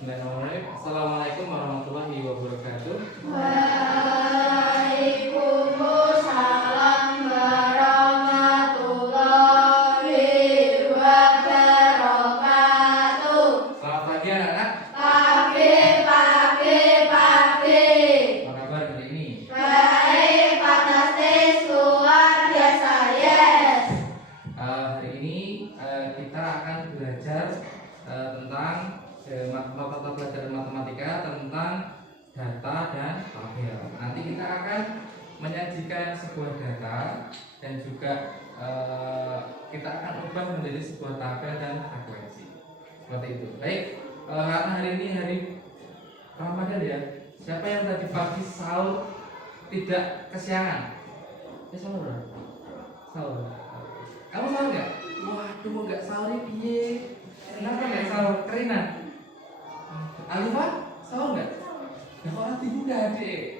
Bismillahirrahmanirrahim. Assalamualaikum warahmatullahi wabarakatuh. Waalaikumsalam warahmatullahi wabarakatuh. Selamat pagi anak-anak. Pagi. Apa kabar hari ini? Baik, fantastis, luar biasa, yes. Hari ini kita akan belajar tentang mata pelajaran matematika tentang data dan tabel. Nanti kita akan menyajikan sebuah data dan juga kita akan ubah menjadi sebuah tabel dan frekuensi. Seperti itu. Baik, karena hari ini hari Ramadan ya. Siapa yang tadi pagi sahur tidak kesiangan? Sahur. Sahur. Kamu sahur nggak? Waduh, nggak sahur piye? Kenapa nggak sahur? Kerinan. Alifa sahur nggak? Ya kok nanti juga adik.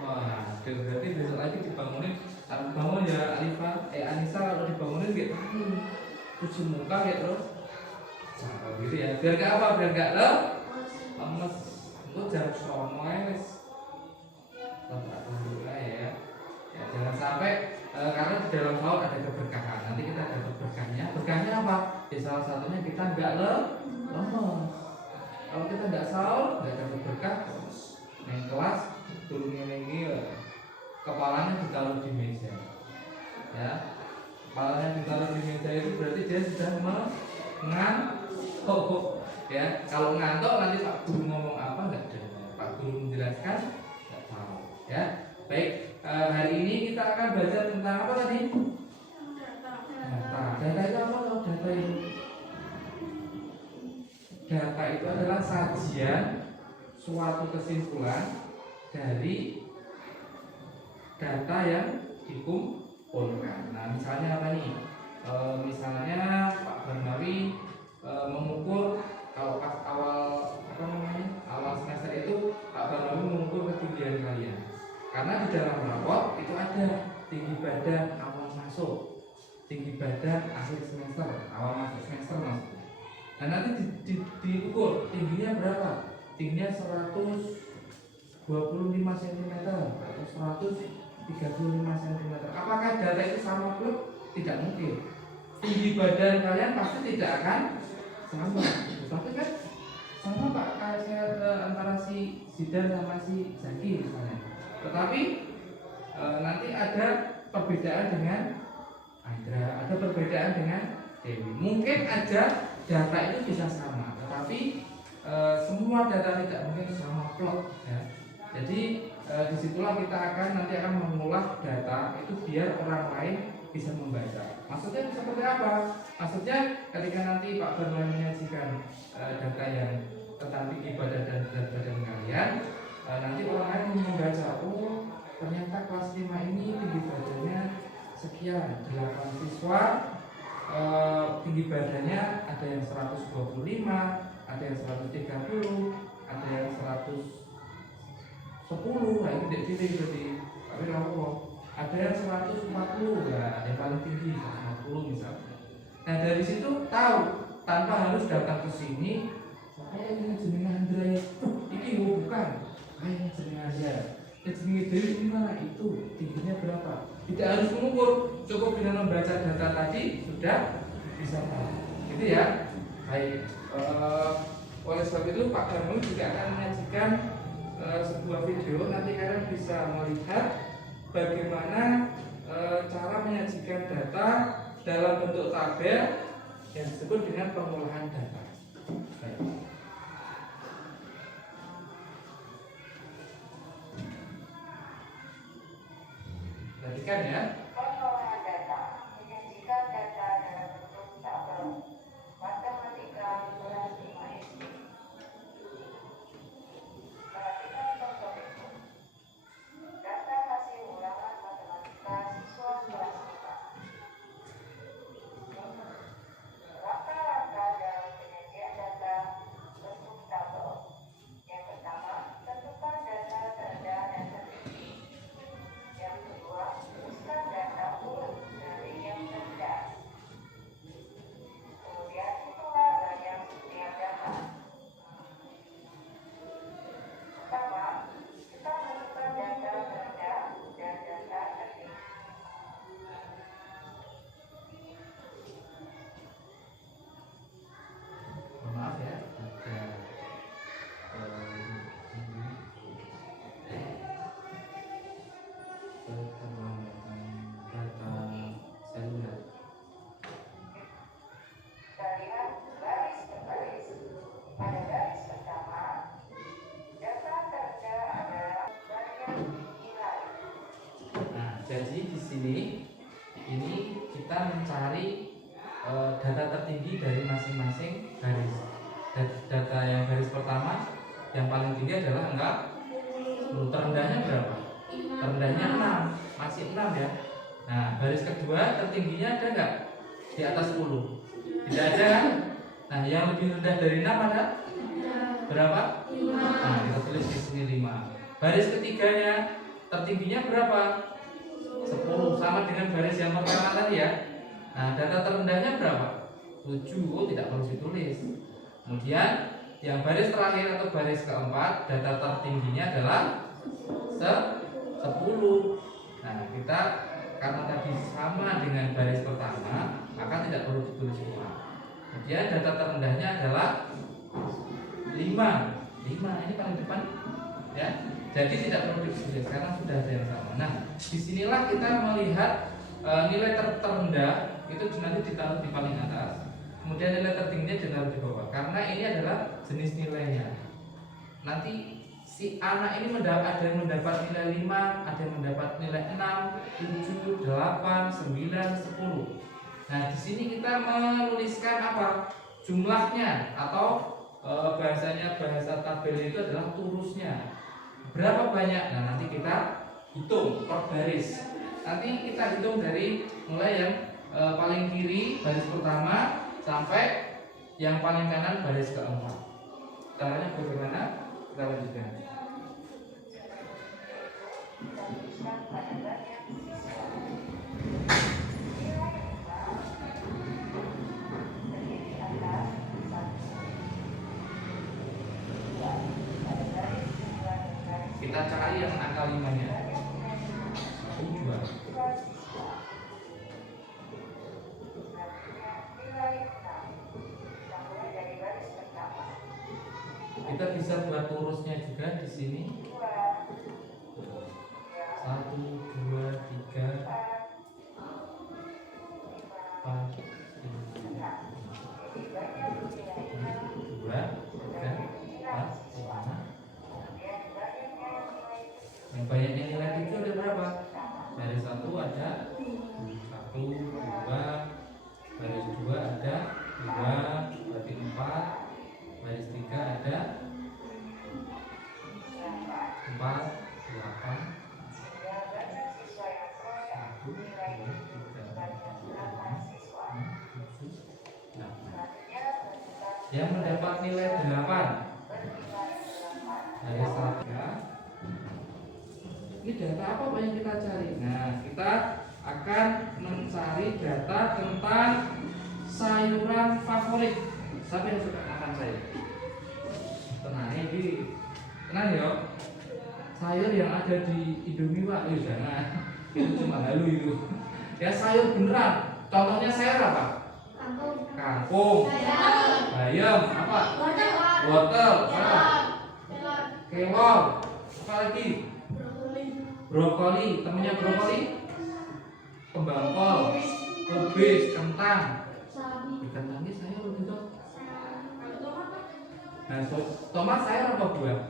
Wah, berarti besok lagi dibangunin. Kalau bangun ya Alifa, Anissa kalau dibangunin gitu, cuci muka gitu terus. Nah, gitu ya. Biar gak apa? Biar gak lemes. Itu jam 09.00 wis. Tetap dulu ya. Ya jangan sampai karena di dalam sahur ada keberkahan. Nanti kita dapat berkahnya. Berkahnya apa? Ya salah satunya kita nggak lemes. Kalau kita nggak sahur, nggak dapat berkah. Naik kelas, turunnya lagi, kepalanya ditaruh di meja. Ya, kepalanya ditaruh di meja itu berarti dia sudah ngantuk. Ya, kalau ngantuk nanti Pak Guru ngomong apa nggak ada. Pak Guru menjelaskan nggak tahu. Ya, baik. Hari ini kita akan belajar tentang apa tadi? Data. Data itu apa loh? Data itu. Data itu adalah sajian suatu kesimpulan dari data yang dikumpulkan. Nah, misalnya apa nih? Misalnya Pak Barnawi mengukur kalau pas awal awal semester itu Pak Barnawi mengukur ketinggian kalian. Karena di dalam rapot itu ada tinggi badan awal masuk, tinggi badan akhir semester, awal masuk semester maksudnya. Nah, nanti diukur tingginya berapa? Tingginya 125 cm atau 135 cm. Apakah data itu sama klub? Tidak mungkin. Tinggi badan kalian pasti tidak akan sama. Tapi kan sama Pak, kayak antara si Zidan sama si Zaki misalnya. Tetapi nanti ada perbedaan dengan Andra, ada perbedaan dengan Dewi. Mungkin aja data itu bisa sama, tetapi semua data tidak mungkin sama plot ya. Jadi disitulah kita nanti akan mengolah data itu biar orang lain bisa membaca. Maksudnya seperti apa? Maksudnya ketika nanti Pak Barnawi menyajikan data yang tentang tinggi badan dan berat badan kalian, nanti orang lain membaca, oh ternyata kelas 5 ini tinggi badannya sekian, 8 siswa tinggi badannya ada yang 125, ada yang 130, ada yang 110, nah itu tidak pilih berarti. Tapi kalau ada yang 140, ya ada yang paling tinggi 140 misalnya. Nah dari situ tahu tanpa harus datang ke sini. Saya ini jenengan Andrea, ini bukan. Ayo jenengan aja. Jenengan dari mana itu tingginya berapa? Tidak harus mengukur, cukup dengan membaca data tadi sudah bisa tahu. Gitu ya. Baik. Oleh sebab itu Pak Darmo juga akan menyajikan sebuah video. Nanti kalian bisa melihat bagaimana cara menyajikan data dalam bentuk tabel yang disebut dengan pengolahan data. Baik. Perhatikan ya. Pengolahan data menyajikan data dalam bentuk tabel matematika kelas 5 SD. Perhatikan contoh itu. Data hasil ulangan matematika siswa kelas 5. Langkah-langkah dalam penyajian data bentuk tabel. Yang pertama, tentukan data terendah dan tertinggi. Yang kedua, rumuskan data sini ini kita mencari data tertinggi dari masing-masing baris. Data yang baris pertama yang paling tinggi adalah angka 10. Terendahnya berapa? Terendahnya 6, masih 6 ya. Nah, baris kedua tertingginya ada nggak? Di atas 10? Tidak ada kan? Nah, yang lebih rendah dari 6 ada? Berapa? 5. Nah, kita tulis di sini 5. Baris ketiganya tertingginya berapa? 10, sama dengan baris yang pertama tadi ya. Nah, data terendahnya berapa? 7. Oh, tidak perlu ditulis. Kemudian yang baris terakhir atau baris keempat, data tertingginya adalah 10. Nah, kita karena tadi sama dengan baris pertama, maka tidak perlu ditulis ulang. Kemudian data terendahnya adalah 5. Ini paling depan ya. Jadi tidak perlu ditulis karena sudah ada yang sama. Nah, disinilah kita melihat nilai terendah itu nanti ditaruh di paling atas. Kemudian nilai tertingginya ditaruh di bawah. Karena ini adalah jenis nilainya. Nanti si anak ini ada yang mendapat nilai 5, ada yang mendapat nilai 6, 7, 8, 9, 10. Nah, di sini kita menuliskan apa? Jumlahnya atau bahasa tabel itu adalah turusnya. Berapa banyak? Nah, nanti kita hitung per baris. Nanti kita hitung dari mulai yang paling kiri baris pertama sampai yang paling kanan baris keempat. Caranya bagaimana? Kita lanjutkan. Tuliskan pada banyak siswa. Nilai lima terdiri atas 1, 2, pada baris kedua dan baris Kita cari yang angka 5-nya. 2. siswa. Selanjutnya nilai 6. Kita mulai dari baris pertama. Kita bisa buat turusnya juga di sini. 2, 1, 2, 3, 4, 5, 2, 3, 4, 5. Yang banyaknya nilai 7 ada berapa? Dari 1 ada 1, 2, baris 2 ada 2, berarti 4, baris 3 ada 4, 8, 1, 2, 3, 4, 5, 6, 7, 8. Yang mendapat nilai 8 dari 1 ya. Ini data apa Pak yang kita cari? Nah, kita akan mencari data tentang sayuran favorit. Siapa yang suka makan sayur? Tenang ini, tenang ya. Sayur yang ada di Indomie Pak, jangan. Itu cuma halu itu. Ya sayur beneran. Contohnya sayur apa? Kangkung, bayam, apa? Wortel, apa? Kelor, apa lagi? Brokoli, temennya brokoli, kembang kol, kubis, kentang. Kentangnya sayur gitu. Nah, tomat sayur apa buah?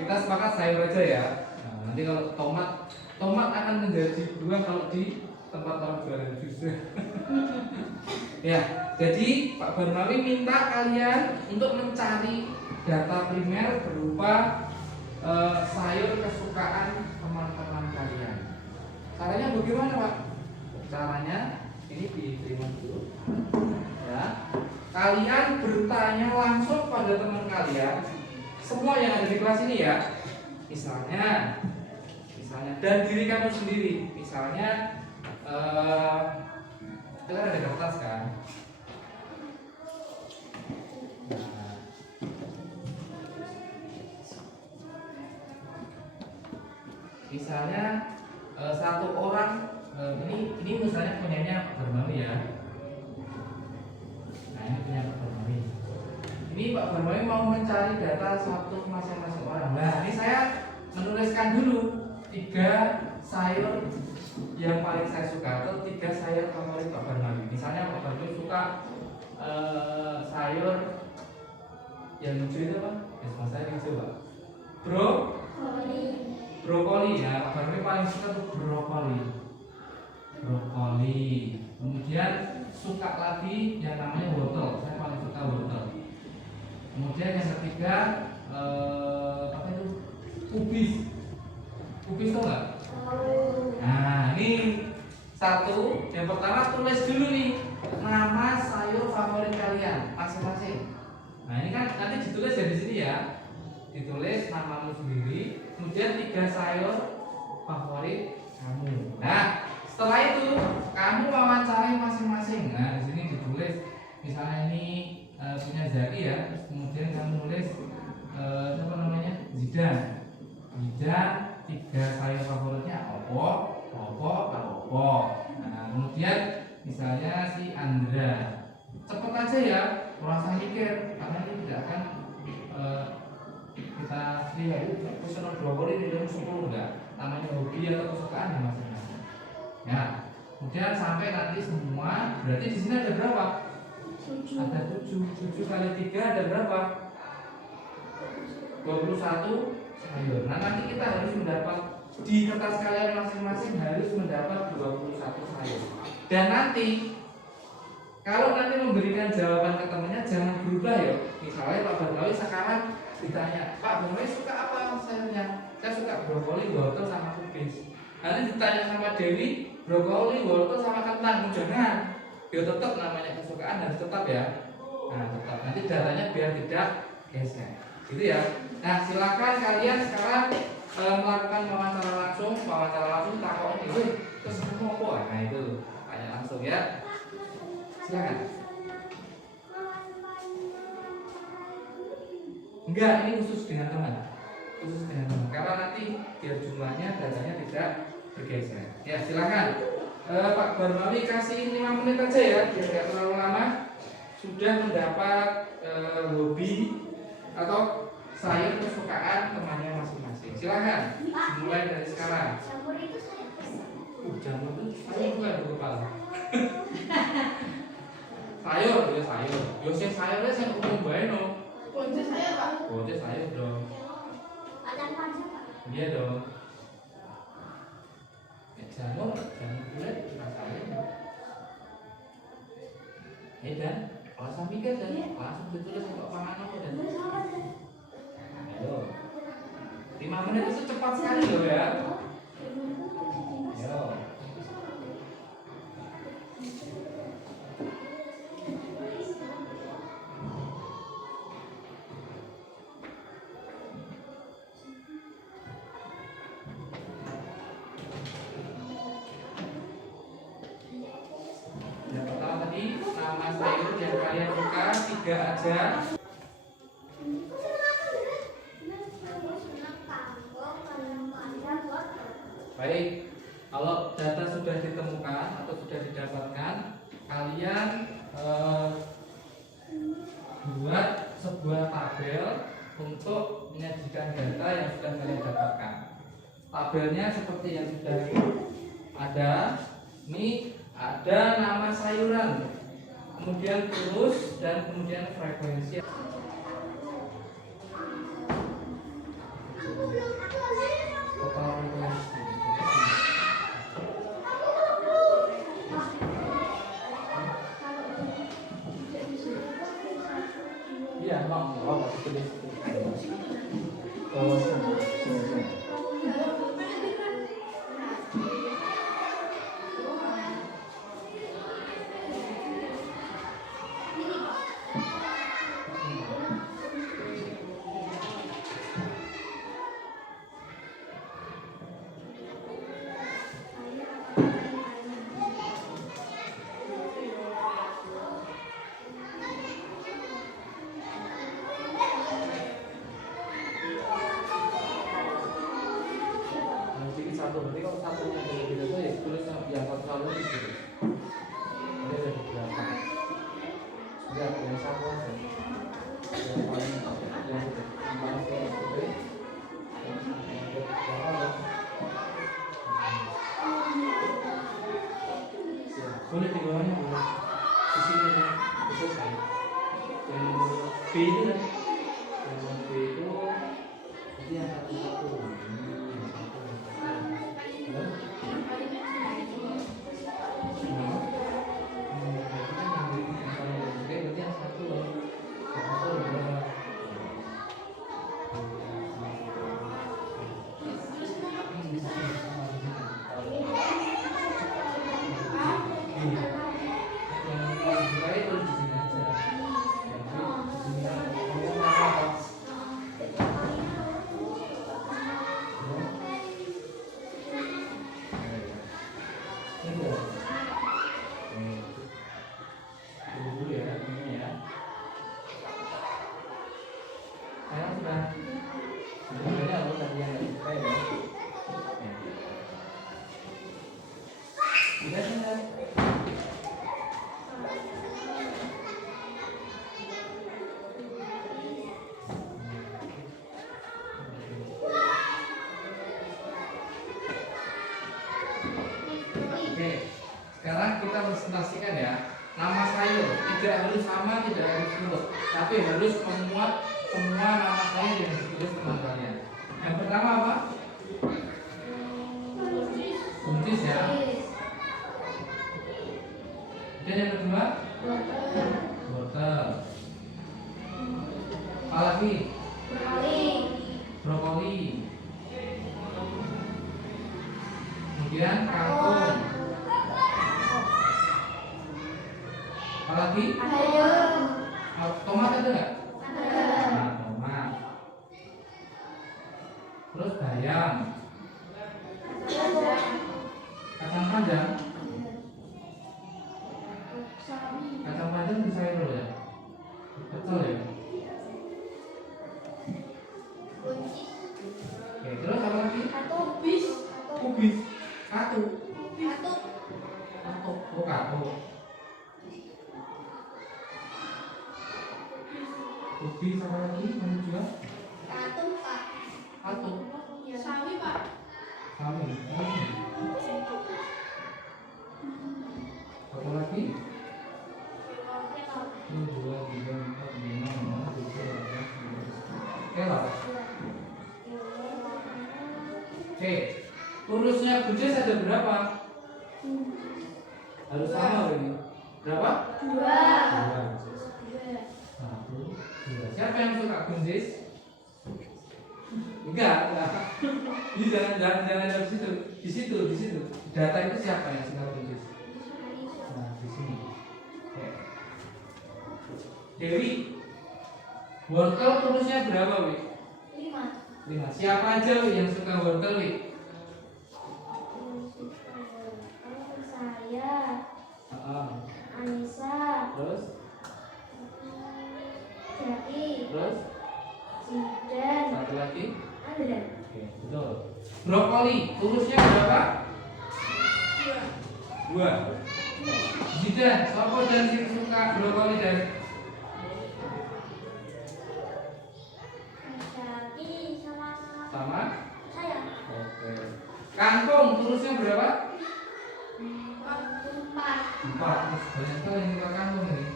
Kita sepakat sayur aja ya. Nah, nanti kalau tomat akan menjadi buah kalau di tempat orang jualan jus. Ya, jadi Pak Barnawi minta kalian untuk mencari data primer berupa sayur kesukaan teman-teman kalian. Caranya bagaimana Pak? Caranya ini diterima dulu. Ya, kalian bertanya langsung pada teman kalian, semua yang ada di kelas ini ya. Misalnya, dan diri kamu sendiri. Misalnya, kita ada kertas kan. Misalnya satu orang ini misalnya punyanya Pak Barnawi ya. Nah ini punya Pak Barnawi. Ini Pak Barnawi mau mencari data satu masing-masing orang. Nah ini saya menuliskan dulu 3 sayur yang paling saya suka atau 3 sayur favorit Pak Barnawi. Misalnya Pak Barnawi suka sayur yang hijau itu apa? Ya sama saya hijau Pak. brokoli ya, Pak Barmi paling suka tuh brokoli. Kemudian suka lagi yang namanya wortel, saya paling suka wortel. Kemudian yang ketiga apa itu? Kubis tuh nggak? Nah ini satu, yang pertama tulis dulu nih nama sayur favorit kalian masing-masing. Nah ini kan nanti ditulis ya di sini ya, ditulis namamu sendiri, kemudian 3 sayur favorit kamu. Nah setelah itu kamu wawancarai masing-masing. Nah di sini ditulis misalnya ini punya Zaki ya, terus kemudian kamu nulis apa namanya Zidan. 3 sayur favoritnya opo. Nah kemudian misalnya si Andra, cepet aja ya, merasa mikir karena ini tidak akan kita lihat personal brokoli di dalam 10 enggak, namanya hobi atau kesukaan ya masing-masing. Ya, kemudian sampai nanti semua, berarti di sini ada berapa? Ada 7 kali 3 ada berapa? 21 sayur. Nah nanti kita harus mendapat di kertas kalian masing-masing harus mendapat 21 sayur. Dan nanti kalau nanti memberikan jawaban ke temannya jangan berubah ya. Misalnya Pak Barnawi sekarang ditanya, Pak Barnawi suka apa sayurnya? Saya suka brokoli, wortel sama kubis. Nanti ditanya sama Dewi, brokoli, wortel sama kentang. Jangan, ya tetap namanya kesukaan harus tetap ya. Nah tetap. Nanti datanya biar tidak geser. Gitu ya. Nah silakan kalian sekarang melakukan wawancara langsung takut itu terus apa? Nah itu tanya langsung ya. Silakan. Enggak, ini khusus dengan teman. Karena nanti biar jumlahnya datanya tidak bergeser. Ya silakan. Pak Barnawi kasih 5 menit aja ya, biar tidak terlalu lama. Sudah mendapat hobi atau sayur kesukaan temannya masing-masing. Silakan. Mulai dari sekarang. Jamur itu saya pesan. Jamur itu sayur bukan di kepala. Sayur. Sayurnya saya umum bae no. Bonce saya Pak. Bonce sayur dong. Kacang panjang Pak. Iya dong. Jamur bulat rasanya. Dan langsung mikir dan langsung ditulis untuk pangan apa dan. Ayo. 5 menit itu cepat sekali loh ya. Ayo. Yang pertama tadi nama sayur yang kalian suka 3 aja. Baik, kalau data sudah ditemukan atau sudah didapatkan, kalian buat sebuah tabel untuk menyajikan data yang sudah kalian dapatkan. Tabelnya seperti yang sudah ada. Ini ada nama sayuran, kemudian terus dan kemudian frekuensi. Total frekuensi. Iya, bang. Oh, tulis. Oh, berarti kalau satunya beda-beda tuh ya tulis yang satu selalu itu. Ini ada berapa? Sudah yang satu aja. Yang paling yang paling seperti boleh di bawahnya boleh. Di sini ya, itu kan. Yang B itu kan. Yang B itu yang satu-satu. tapi harus memuat semua nama saya yang ditulis teman kalian. Yang pertama apa? Buncis ya. Dan yang kedua wortel. Apalagi? Brokoli. Kemudian kangkung. Apalagi? Tomat ada nggak? Nah, tomat. Terus bayam. Kacang panjang. Kacang panjang bisa sayur ya? Betul ya? Oke, terus apa lagi? Kubis. Katu. Oh, katu. Kubis apa lagi? Mana juga? Katu. Sawi Pak. Sawi. Apa lagi? 1, 2, 3, 4, 5, 6, 7, 8, 9, 10. Kelor. Oke, urusnya buncis ada berapa? Harus sama ini. Berapa? 2. 1, 2. Siapa yang suka buncis? Enggak. Ini jangan ada di situ. Data itu siapa yang suka buncis? Nah, di sini. Oke. Dewi, wortel urusnya berapa, Wi? 5. Siapa aja Wi, yang suka wortel, Wi? Anissa, Terus? Terus? Zidan, Satu lagi? Andra. Oke, betul. Brokoli, urusnya berapa? 2. Zidan, siapa dan sing suka brokoli dan? Syaki sama Sama? saya. Oke. Kangkung, urusnya berapa? 4. 4. Terus banyak sekali yang suka kangkung ini.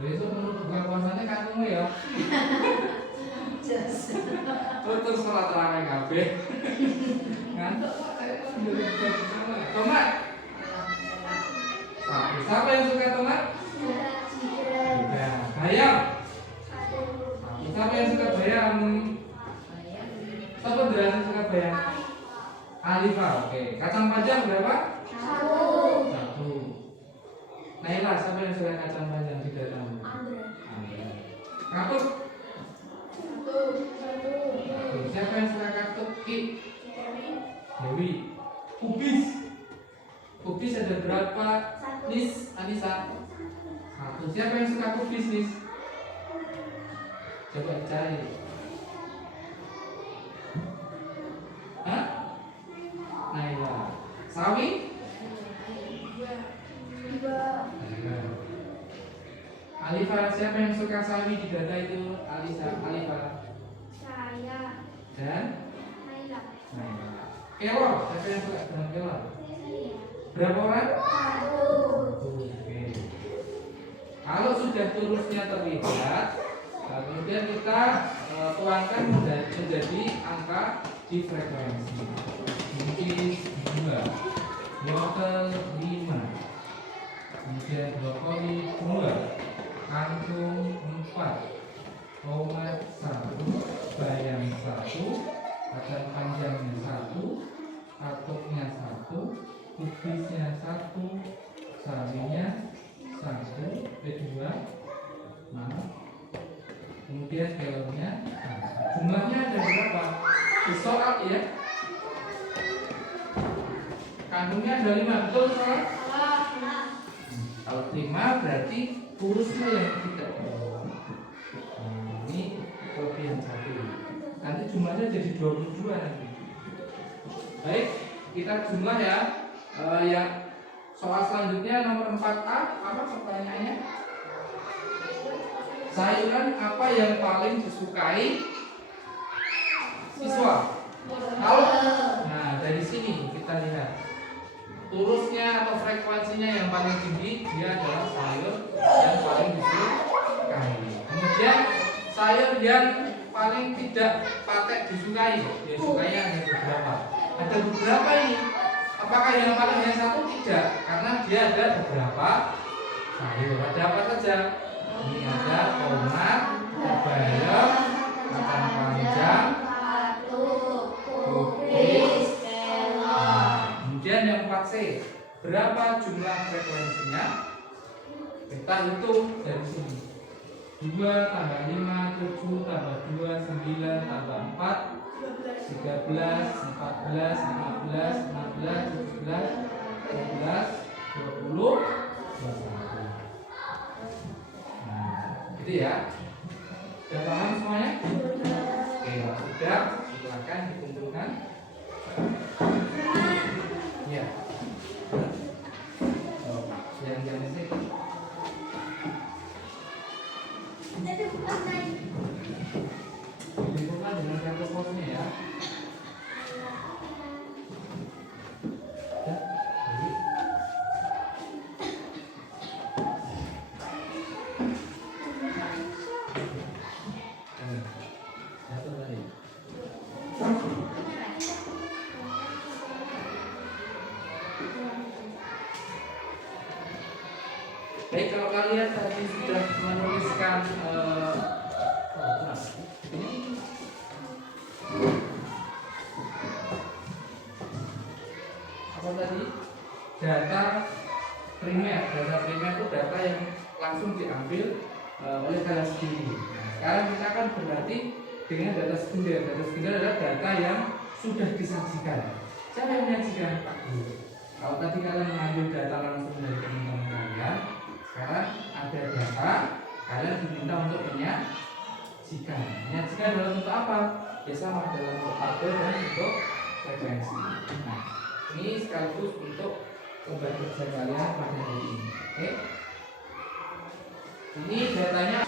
Besok menurut buka puasanya kangkungnya ya. Terus sholat terawih kabeh. Ngantuk kok saya kan dari buka bersama. Tomat. Siapa yang suka tomat? Ya. Bayam. Siapa yang suka bayam? Siapa yang suka bayam? Alifa. Oke. Kacang panjang berapa? 1. Naila, siapa yang suka kacang panjang di dalam? Katuk. 1. Siapa yang suka katuk? Ki. Dewi. Kubis ada berapa? Nis, Anissa. 1. Siapa yang suka kubis, Nis? Coba cari. Hah? Naila. Sawi? 2. Alifa, siapa yang suka sawi di data itu? Alifa. Saya. Dan? Naila. Naila. Kelor, siapa yang suka dengan kelor? Berapa orang? 1. Oke. Kalau sudah turusnya terlihat, kemudian kita tuangkan menjadi angka di frekuensi. Buncis 2, wortel 5, kemudian brokoli 2, kangkung 4, tomat 1, bayam 1, kacang panjangnya 1, katuknya 1, kubisnya 1, sawinya 1, 2, kemudian kelornya. Jumlahnya ada berapa? Di soal ya. Kandungnya ada 5, betul soal? Kalau 5 berarti urusnya yang tidak. Ini kelebihan 1. Nanti jumlahnya jadi 22 nanti. Baik, kita jumlah ya. Yang soal selanjutnya nomor 4A, apa pertanyaannya? Sayuran apa yang paling disukai siswa? Tahu? Nah, dari sini kita lihat turusnya atau frekuensinya yang paling tinggi dia adalah sayur yang paling disukai. Kemudian sayur yang paling tidak patek disukai, ya sukainya hanya beberapa. Ada beberapa ini. Apakah yang paling hanya satu? Tidak, karena dia ada beberapa sayur. Ada apa saja? Ini ada tomat, bayam, kacang panjang, kubis. Kemudian yang 4C, berapa jumlah frekuensinya? Kita hitung dari sini. 2 tambah 5, 7 tambah 2, 9 tambah 4, 13, 14, 15, 16, 17, 18, 20, 21. Nah, gitu ya. Sudah paham semuanya? Oke, sudah. Silakan dikumpulkan. Ya. Oh, yang ini. Dikumpulkan dengan kartu posnya ya. Ya, jadi. Satu tadi. Baik, kalau kalian tadi sudah menuliskan ini apa tadi? Data primer. Data primer itu data yang langsung diambil oleh kalian sendiri. Nah, sekarang kita akan berarti dengan data sekunder. Data sekunder adalah data yang sudah disajikan. Siapa yang menyajikan? Pak Guru. Kalau tadi kalian mengambil data langsung dari teman-teman kalian, sekarang ada data, kalian diminta untuk menyajikan. Menyajikan dalam bentuk apa? Ya sama, dalam bentuk tabel dan bentuk frekuensi. Nah, ini sekaligus untuk pembagian kerja kalian pada hari ini. Oke? Ini datanya.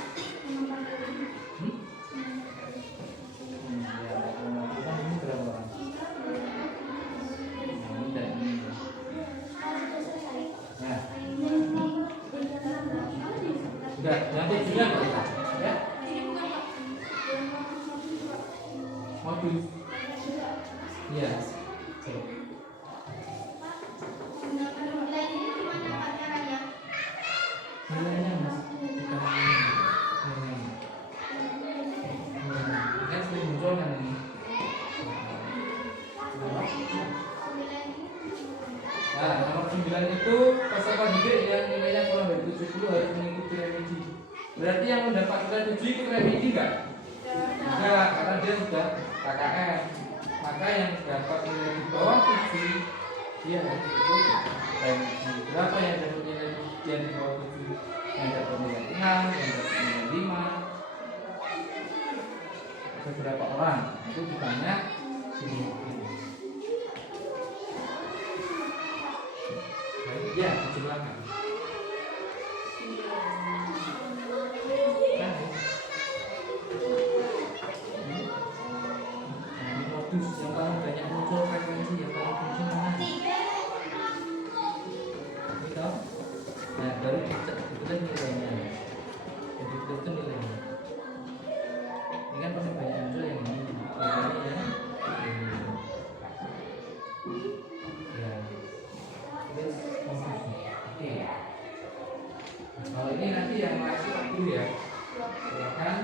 Ini berapa orang? Nah, sudah, yang tujuhnya nggak? Ya? Modus. Iya. Nilainya mas, bukan nilainya. Kan sering muncul kan ini. Nah, nomor 9 itu peserta didik yang nilainya kurang dari 70 harus mengikuti remedi. Berarti yang mendapat nilai 7 ikut remedi enggak? Enggak, karena dia sudah KKM. Maka yang dapat nilai di bawah 7 dia harus ikut remedi. Berapa yang dapat nilai yang di bawah 7? Yang dapat nilai 6, yang dapat nilai 5. Beberapa orang itu ditanya sini. Ya, silakan. Modus yang paling banyak muncul frekuensi yang paling tinggi mana? Itu. Nah, baru kita nilainya. Jadi itu nilainya. Ini kan paling banyak muncul yang ini. Nilainya ini. Ya. Terus modusnya. Oke. Kalau ini nanti yang masuk dulu ya. Silakan.